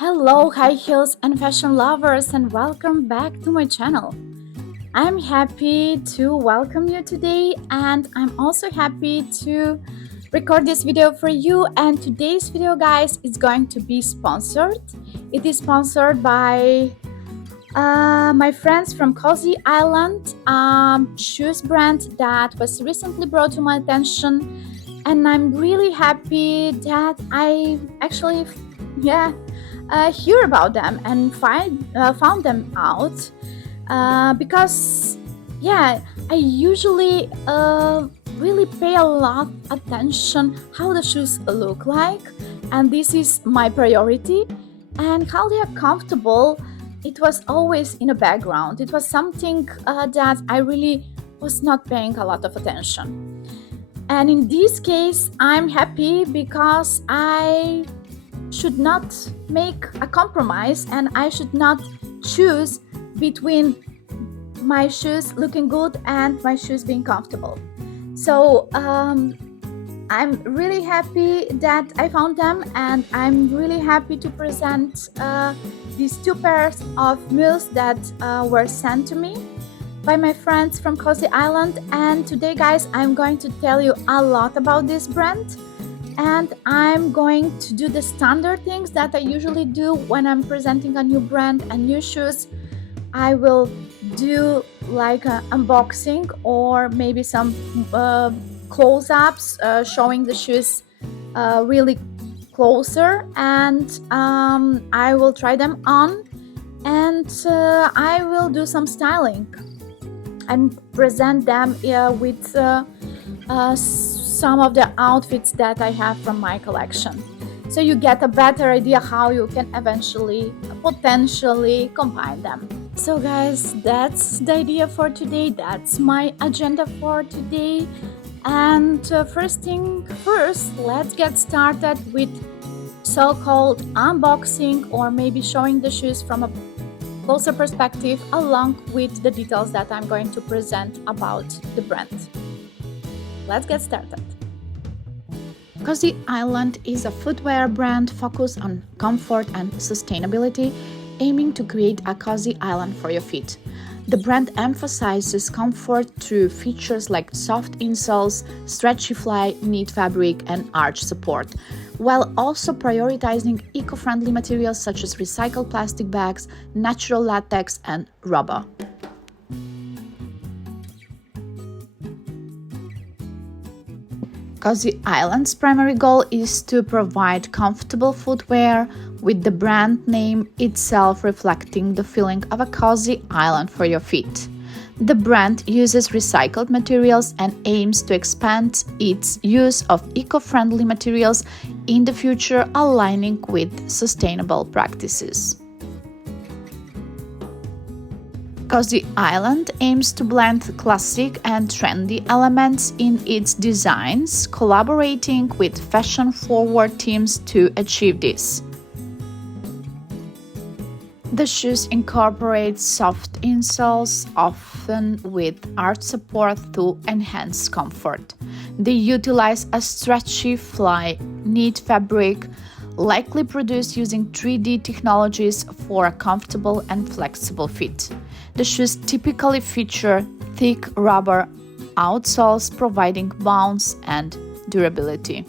Hello, high heels and fashion lovers, and welcome back to my channel. I'm happy to welcome you today, and I'm also happy to record this video for you. And today's video, guys, is going to be sponsored. It is sponsored by my friends from Cosy Island, shoes brand that was recently brought to my attention, and I'm really happy that I actually, hear about them and found them out because I usually really pay a lot attention how the shoes look like, and this is my priority, and how they are comfortable. It was always in the background. It was something that I really was not paying a lot of attention, and in this case I'm happy because I should not make a compromise, and I should not choose between my shoes looking good and my shoes being comfortable. So I'm really happy that I found them, and I'm really happy to present these two pairs of mules that were sent to me by my friends from Cosy Island. And today, guys, I'm going to tell you a lot about this brand, and I'm going to do the standard things that I usually do when I'm presenting a new brand and new shoes. I will do like an unboxing or maybe some close-ups showing the shoes really closer, and I will try them on, and I will do some styling and present them with some of the outfits that I have from my collection, so you get a better idea how you can eventually potentially combine them. So guys, that's the idea for today. That's my agenda for today. And first thing first, let's get started with so-called unboxing, or maybe showing the shoes from a closer perspective, along with the details that I'm going to present about the brand. Let's get started. Cosy Island is a footwear brand focused on comfort and sustainability, aiming to create a cozy island for your feet. The brand emphasizes comfort through features like soft insoles, stretchy fly, knit fabric, and arch support, while also prioritizing eco-friendly materials such as recycled plastic bags, natural latex, and rubber. Cosy Island's primary goal is to provide comfortable footwear, with the brand name itself reflecting the feeling of a cozy island for your feet. The brand uses recycled materials and aims to expand its use of eco-friendly materials in the future, aligning with sustainable practices. Cosy Island aims to blend classic and trendy elements in its designs, collaborating with fashion-forward teams to achieve this. The shoes incorporate soft insoles, often with arch support to enhance comfort. They utilize a stretchy fly knit fabric, likely produced using 3D technologies for a comfortable and flexible fit. The shoes typically feature thick rubber outsoles, providing bounce and durability.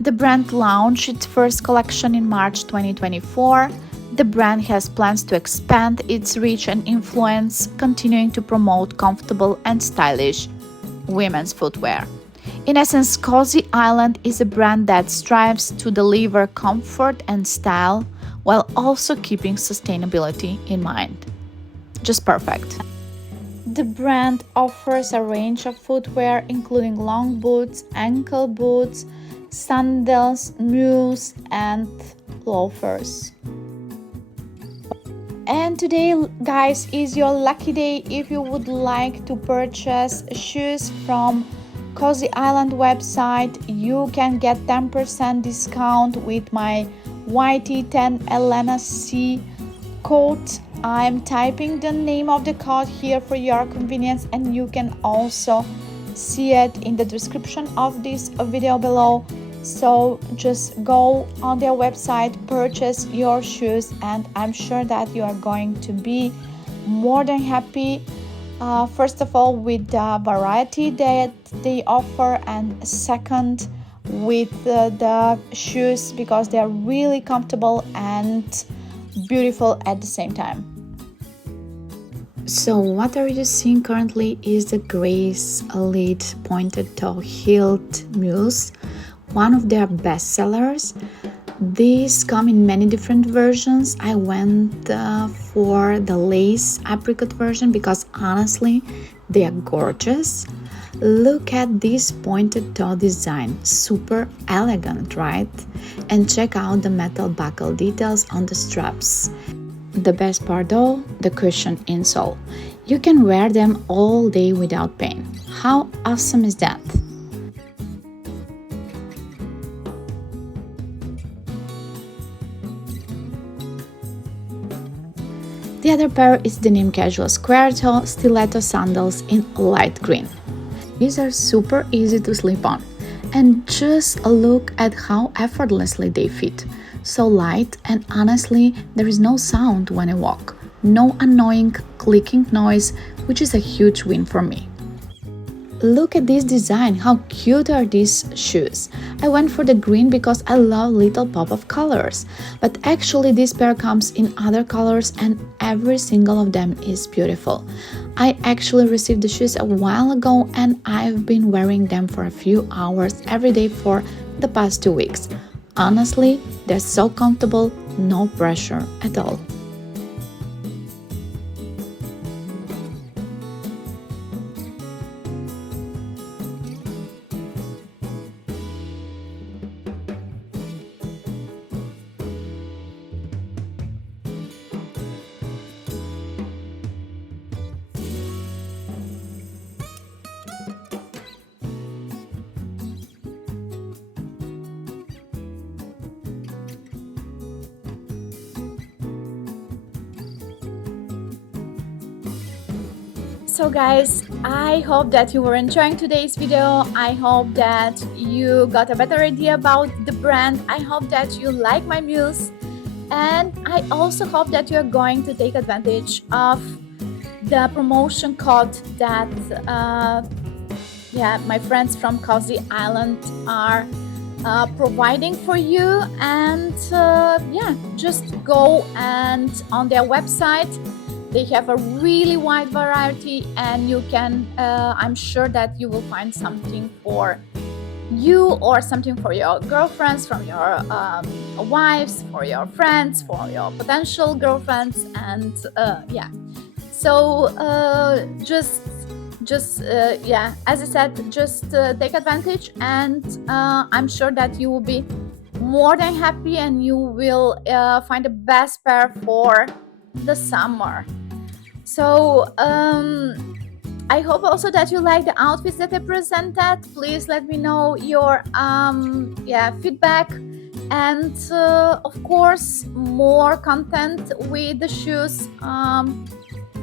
The brand launched its first collection in March 2024. The brand has plans to expand its reach and influence, continuing to promote comfortable and stylish women's footwear. In essence, Cosy Island is a brand that strives to deliver comfort and style while also keeping sustainability in mind. Just perfect. The brand offers a range of footwear including long boots, ankle boots, sandals, mules, and loafers. And today, guys, is your lucky day. If you would like to purchase shoes from Cosy Island website, you can get 10% discount with my YT10 Elena C code. I'm typing the name of the code here for your convenience, and you can also see it in the description of this video below. So just go on their website, purchase your shoes, and I'm sure that you are going to be more than happy. First of all, with the variety that they offer, and second, with the shoes, because they are really comfortable and beautiful at the same time. So what are you seeing currently is the Grace Elite pointed toe heeled mules, one of their best sellers. These come in many different versions. I went for the lace apricot version because honestly they are gorgeous. Look at this pointed toe design, super elegant, right? And check out the metal buckle details on the straps. The best part though, the cushion insole. You can wear them all day without pain. How awesome is that? The other pair is denim casual square toe stiletto sandals in light green. These are super easy to slip on, and just look at how effortlessly they fit. So light, and honestly, there is no sound when I walk. No annoying clicking noise, which is a huge win for me. Look at this design, how cute are these shoes. I went for the green because I love little pop of colors, but actually this pair comes in other colors and every single of them is beautiful. I actually received the shoes a while ago and I've been wearing them for a few hours every day for the past 2 weeks. Honestly, they're so comfortable, no pressure at all. So guys, I hope that you were enjoying today's video. I hope that you got a better idea about the brand. I hope that you like my mules, and I also hope that you're going to take advantage of the promotion code that my friends from Cosy Island are providing for you. And just go and on their website. They have a really wide variety, and you can I'm sure that you will find something for you or something for your girlfriends, from your wives, for your friends, for your potential girlfriends, and so as I said, just take advantage, and I'm sure that you will be more than happy, and you will find the best pair for the summer. So I hope also that you like the outfits that I presented. Please let me know your feedback, and of course more content with the shoes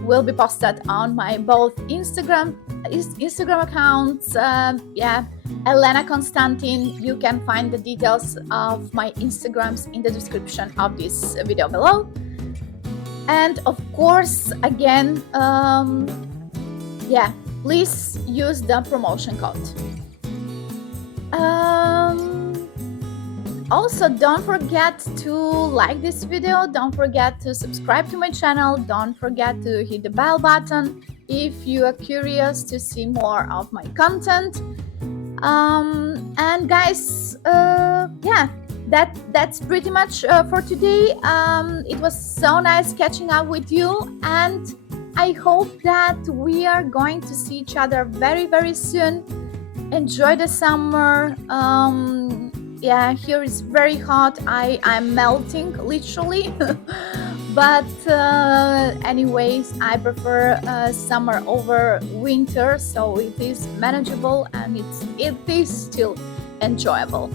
will be posted on my both Instagram accounts. Elena Constantin. You can find the details of my Instagrams in the description of this video below. And of course, again, please use the promotion code. Also, don't forget to like this video, don't forget to subscribe to my channel, don't forget to hit the bell button if you are curious to see more of my content. And guys, that's pretty much for today. It was so nice catching up with you, and I hope that we are going to see each other very, very soon. Enjoy the summer. Here is very hot. I'm melting literally. But anyways, I prefer summer over winter, so it is manageable and it is still enjoyable.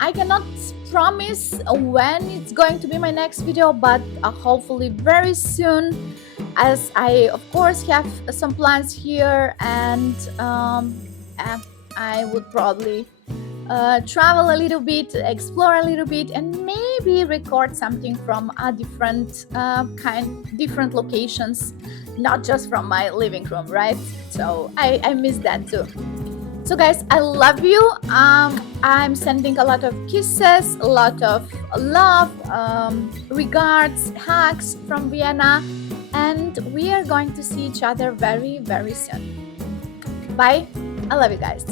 I cannot promise when it's going to be my next video, but hopefully very soon. as I, of course, have some plans here, and uh, I would probably travel a little bit, explore a little bit, and maybe record something from a different locations, not just from my living room, right? So I miss that too. So guys, I love you. I'm sending a lot of kisses, a lot of love, regards, hugs from Vienna, and we are going to see each other very, very soon. Bye. I love you guys.